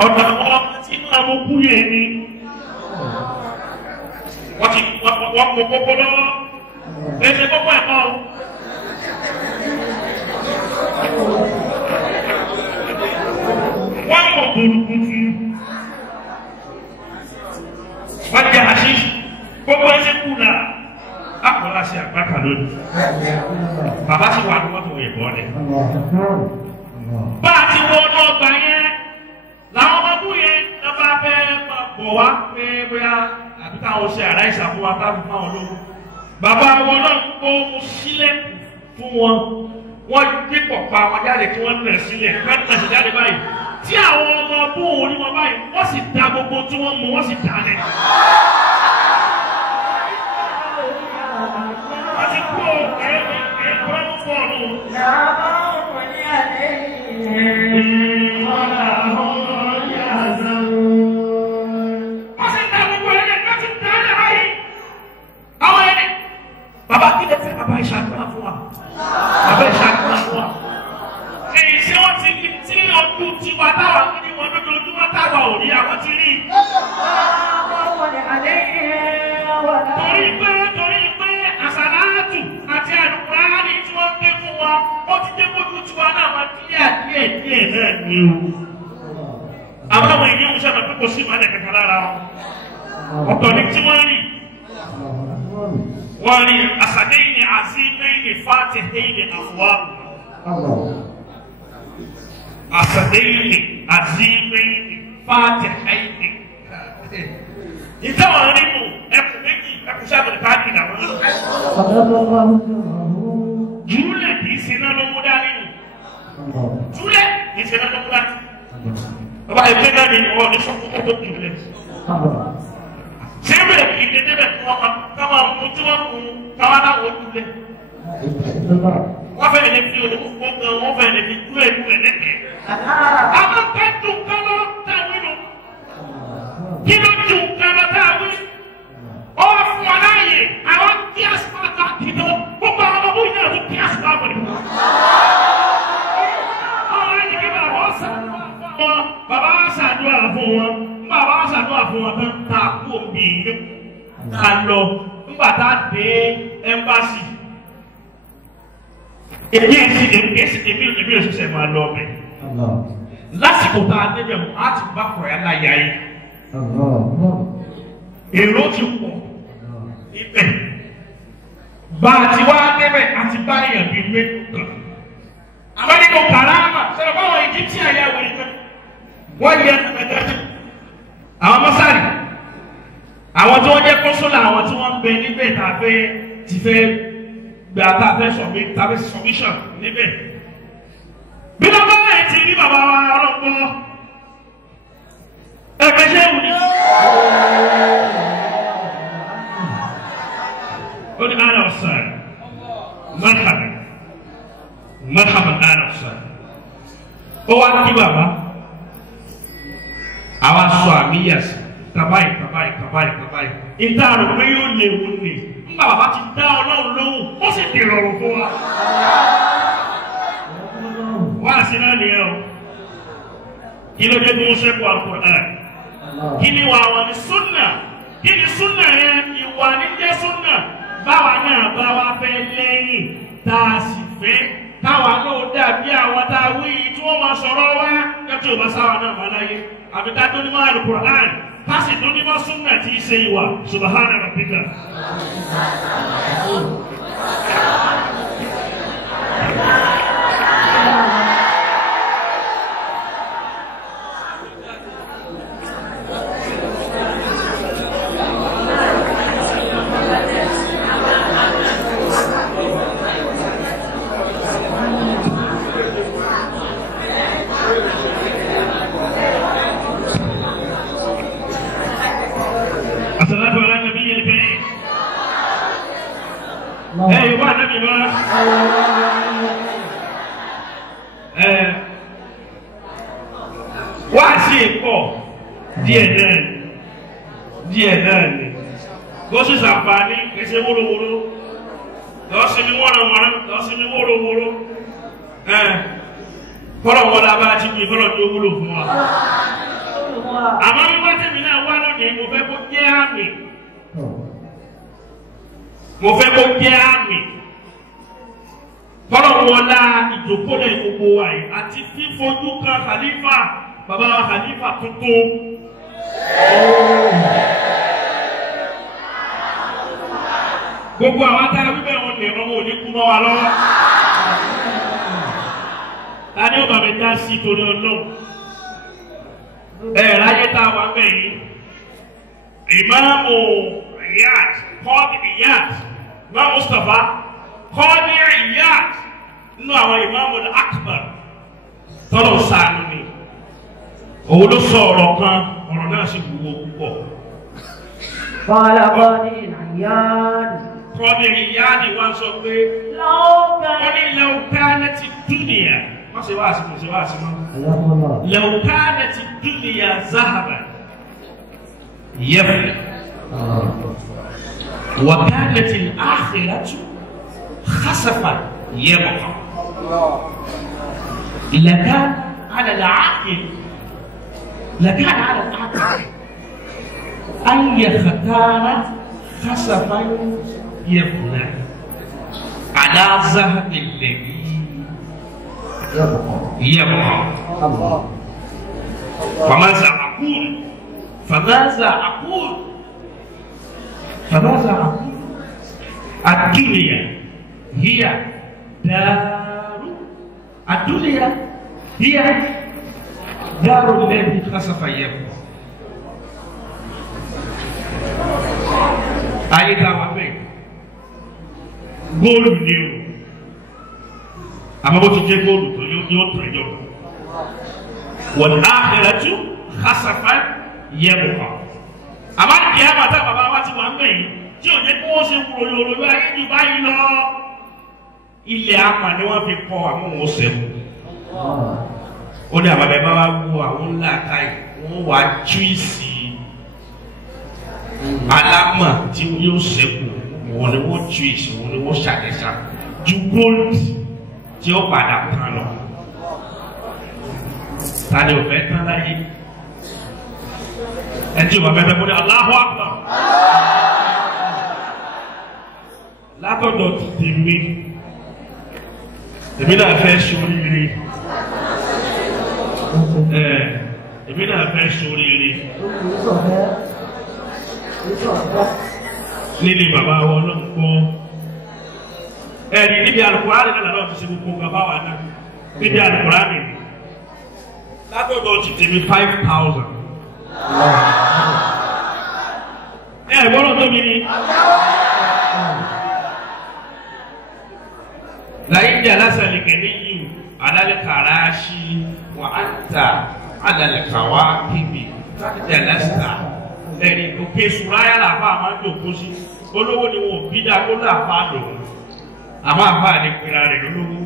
ọ̀dọ̀ àwọn ọmọ tí máa mú kú yẹn ni. Wọ́n kò kókó lọ́wọ́. Ẹsẹ̀ kókó ẹ̀kọ́. Wọ́n mọ̀ burúkutu. Wọ́n jẹ́ àṣìṣe. Gbogbo ẹsẹ̀ kú náà. Akọ̀lá ṣe àgbàkà lónìí. Bàbá sì wà ní wọ́n tó yẹ bọ́ rẹ̀. Bá a ti wọ ọdún ọgbà yẹn, làwọn ọmọdé yẹn náà bá fẹ́ bọ̀ wá pé bóyá àbí táwọn ṣe àdáìsà fún wa táwọn fún àwọn ológun. Bàbá wọn náà kó sílẹ̀ fún wọn. Wọ́n gbé pọ̀pá wọn jáde tí wọ́n nà sílẹ̀ wọ́n nà sí jáde báyìí. Tí àwọn ọmọ ọdún orí wọn báyìí, wọ́n sì da gbogbo tí wọ́n mú, wọ́n sì dà lẹ̀. Wọ́n ti kú ẹ̀kọ́ fọ́ọ̀nù. Bàbá kí lè fẹ́ bàbá ìṣàkóso fún wa. Bàbá ìṣàkóso fún wa. Èyí ṣé wọ́n ti ní tí ọdún tiwa táwa ní wọn lójoojúmọ́ táwa ò rí àwọn ti rí. Torí pé àsàlátù àti àlùkùránì tí wọ́n gbé fún wa, ó ti dé kójú tiwa náà wá díẹ̀ náà ni o. Àwọn ọmọ ènìyàn ń sábà pé kò sí ìmọ̀lẹ̀ kankan lára wọn. Ọ̀tọ̀ ni tí wọ́n rí. Wọ́n rí àsàdéyìn àzímẹ́yìn fàtìhẹ́yìn àfọwọ́. Àsàdéyìn àzímẹ́yìn fàtìhẹ́yìn. Ìtàwọn nínú ẹkùn méjì ẹkùn sábẹ̀ káàdì làwọn ń lò. Júlẹ̀ kì í ṣe náà ló mú dání nù. Júlẹ̀ kì í ṣe náà ló mú dání. Bàbá ìgbé náà ni wọ́n ní sọ́kùnkùn tó jùlẹ̀. Sẹ́bẹ̀ ìdíje bẹ̀ fún ọmọ káwọn ọmọ tí wọ́n mú káwọn aláwọ̀ ojúlẹ̀. Wọ́n fẹ́ lè fi òun gbọ́ngàn wọ́n fẹ́ lè fi tú ẹ̀kú ẹ̀ lẹ́kẹ̀ẹ́. Àwọn kan dùn kánú táwí nù. Kí ló dùn kánú táwí? Ó fún ọ láàyè àwọn tí a sọ fún wọn tán tá a kú òbí yìí tá a lọ nígbà tá a dé ẹ́mbásì èmi òṣìṣẹ́ máa lọ ọbẹ̀ lásìkò tá a débẹ̀ mọ́ á ti bá kọ̀ọ̀yà láyà yìí èrò ti pọ̀ ibẹ̀ bá a ti wá débẹ̀ àti bá èèyàn bíi mélòó kan àmọ́ nínú kàrámà sọ̀rọ̀ báwọn Egyptian yà wọ̀ ìgbẹ́ wọ́n yẹ ẹ̀ẹ́dẹ́gbẹ́ àwọn mọ́sálì àwọn tí wọ́n jẹ́ kọ́sọ́là àwọn tí wọ́n ń bẹ níbẹ̀ tàbí ti fẹ́ gba tàbí submission níbẹ̀ bí wọ́n bá bẹ̀rẹ̀ ti rí bàbá wa ọlọ́pọ̀ ẹgbẹ́ ṣé wù ní. ó ní àná ọ̀sán marhaban àná ọ̀sán ó wá kí bàbá àwa sọ àmìyàsí kàbáyì ìta rò pé yóò léwu ni nígbà bàbá ti dá Ọlọ́run lóhùn ó sì di rọrùn fún wa. wá sí náà nìyẹn o kí ló dé bí wọ́n ṣẹ́kù Al-Qur'an kí ni wà wọ́n ní súnà kí ni súnà yẹn ìwà ní jẹ́ súnà báwa náà bá wa fẹ́ lẹ́yìn tá a sì fẹ́ táwa náà dàbí àwọn tá a wí yìí tí wọ́n máa sọ̀rọ̀ wá kẹ́tí ò bá sáwa náà wà láyé àbí ká tó ní máa Al-Qur'an kasi tó ní máa súnà tí í ṣe ìwà subahana rabbika. Wá sí ẹ̀kọ́ díẹ̀ náà ni lọ́sí sàǹfààní kẹsẹ̀ wórówóró lọ́sìmí wọ́nàwọ́nà lọ́sìmí wórówóró kọ́lọ̀ wọ́n lábá ti bí kọ́lọ̀ tó wúlò fún wa. Àmọ́ wípé tèmi náà wá lónìí mo fẹ́ kó jẹ́ àmì kọ́lọ̀ wọn lá ìdókòlẹ̀ gbogbo wa yìí àti fífojú kan Khalifa bàbá wa Khalifa tuntun. Gbogbo àwọn tá a wíbẹ̀ wọn lè ọmọ òní kú mọ́ wa lọ́wọ́. Ta ni ó bá mi dá sí torí Ọlọ́run? Ráyé tá a wà bẹ̀ yìí. Ìmáàmù Iyad, Qadi Iyad, Imam Mustapha, Qadi Iyad nínú àwọn Imam al-Akbar tọ́lọ̀ sànù ni. Òun ló sọ ọ̀rọ̀ kan, ọ̀rọ̀ náà sì wúwo púpọ̀. Qala Qadi Iyad. Qadi Iyad wá sọ pé wọ́n ní law kanati dunya. Wọ́n ṣe wá àsìkò ṣe wá àsìkò. Law kanati dunya zahaban yafna. Wa kanati al-akhiratu khasafan yabqa. لكان على العاقل أن يختار خسفا يفنى على ذهب الذي يبقى. فماذا أقول الدنيا هي دار الذي خسف يبقى. ayé tá a wà bẹ́ẹ̀ góòlù ni o àmọ́ bó ti jẹ́ góòlù tó yóò tàn yọ wal akhiratu khasafan yabqa. àmọ́ ìyá bàtà bàbá wa ti wà ń bẹ̀ yìí tí ò jẹ́ kó wọ́n ṣe wúro yòrò ayé jù báyìí lọ. ilẹ̀ apà ni wọ́n fi kọ́ àwọn òun sẹ́mu. ó ní àbàbẹ̀ bá wá wú àwọn ńlá káyì wọ́n wá júìsì alámà tí yóò ṣẹ́kù wọ́n ni wọ́n júìsì wọ́n ni wọ́n ṣàdẹ́sà ju gold tí ó padà tán lọ. tani ò fẹ́ tán láyé ẹtí wà bẹ́ẹ̀ bẹ́ẹ̀ Allahu Akbar. Látọ̀dọ̀ tèmi náà fẹ́ ṣoríire èmi náà fẹ́ ṣoríire nílé bàbá wọn náà gbọ́ ẹ̀rí níbi Al-Qur'ani náà lọ́wọ́ ti ṣe gbogbo bàbá wa náà níbi Al-Qur'ani látọ̀dọ̀ ti tèmi 5,000 gbọ́dọ̀ tóbi ni. لئن جلس الغني على الكراشي وأنت على الكواكب جلست ẹni òkè sùráyà làbá máa ń dòkó sí olówó ni wọn ò bí dá kó làbá lòun àmọ́ àbá ni pera rẹ̀ lólówó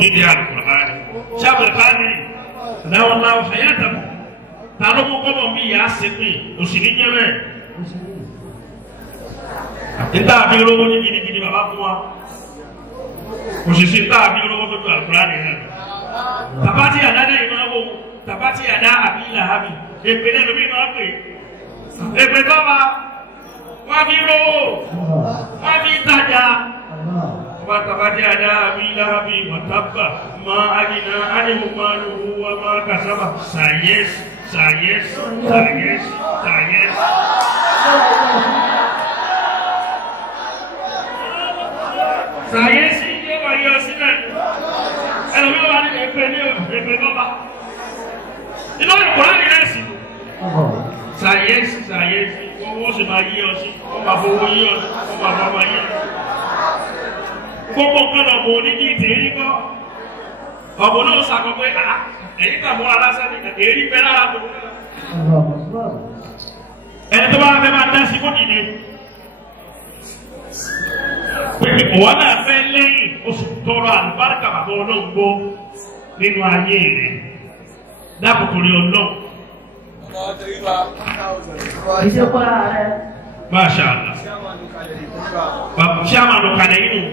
nídìí Al-Qur'ani sábẹ̀káàdì làwọn máa fẹ̀yà tàbí ta ló mú kọ́mọ̀ bí ìyá sẹ́pẹ̀ òsì ní jẹ́ bẹ́ẹ̀ níta àbí olówó ní gidigidi bàbá fún wa òṣìṣẹ́ tá àbí olówó tó tó Al-Qur'ani náà tàbátì àdáda ìmáwó tàbátì àdá àbí làhábì èpè lẹ́nu bí máa pè èpè tọ́ba wọ́n fi rówó wọ́n fi tajà wọ́n tàbátì àdá àbí làhábì wọ́n tábà máa àjìnà ánìmọ̀ máa lò wọ́n máa kàsábà sàyẹ́sì sàyẹ́sì sàyẹ́sì sàyẹ́sì. Sàyẹ́sì yóò wá yọ sílẹ̀ ẹ̀rọ yóò wá ní èpè ní èpè tọ́ba inú Al-Qur'ani rẹ̀ sí. Sàyẹ́sì sàyẹ́sì owó sì máa yí ọ sí wọ́n máa fowó yí ọ sí wọ́n máa fọwọ́ yí ọ sí. Gbogbo nǹkan lọ́mọ onídìí tèérí kọ́ ọ̀bùn náà sàkọ́ pé ẹ̀yìn tàbí wọn lásán ní èrí pẹ́ lára tó. Ẹni tó bá fẹ́ máa dá sí kó dìde. Wọ́n náà fẹ́ lẹ́yìn oṣù tọrọ àlùbáríkà bàbá olóńgbò nínú ayé rẹ̀ dákòtò rí ọlọ́run. Masha Allah. Chairman ló kalẹ̀ yìí nù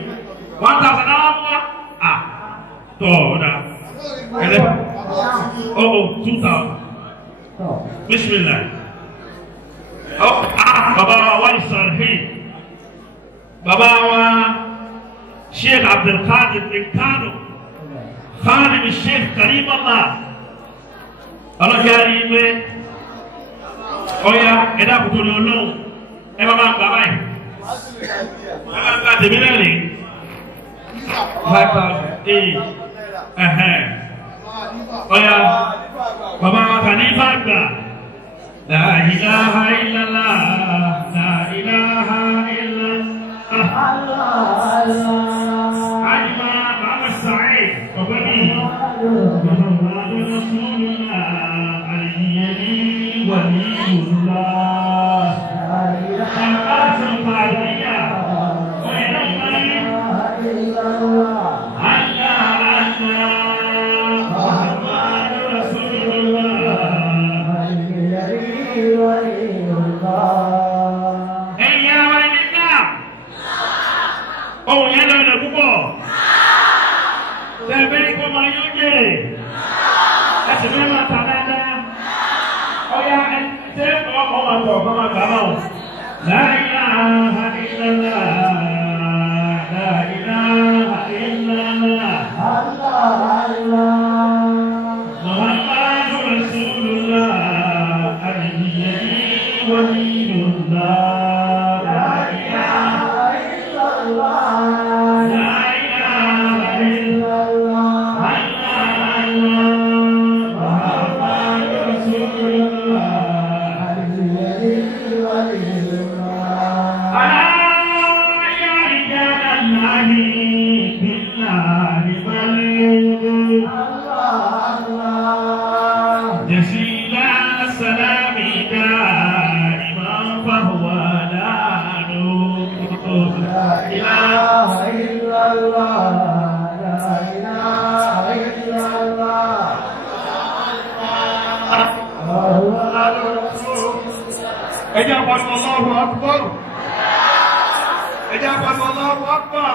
1,000 náà mú wa. Tọ́ ọ̀dà. Oh, 2,000. Bismillah. Bàbá wa wáyé sọ̀rọ̀ bàbá wa Sheikh Abdul Qadir bin Kano Khadim Sheikh Karim Allah ọlọ́jàrí pé ọya ẹ̀dá kòtò ní ọlọ́run ẹ bá máa gbà báyìí ẹ máa gbà tèmi náà lè 5,000 ọya bàbá wa kà ní bá gbà la ilaha illallah la ilaha illallah àyíká bàbá Sa'id ọ̀gbẹ́ni Muhammadu Rasulullah àyíyẹ̀ní waliyullah àkàtún pàdéyà ohun yẹn lọ́nà púpọ̀ tẹ̀bẹ́ ikọ́ máa yóò jẹ́ ẹ̀sìn mẹ́ máa tà dáadáa ọya tẹ́ ọmọ máa tọ̀ ọmọ máa gbà máa la ilaha illallah la ilaha illallah Muhammadu Rasulullah al-Nabi waliyullah. Ejá pàṣẹ Allahu Akbar. Ejá pàṣẹ Allahu Akbar.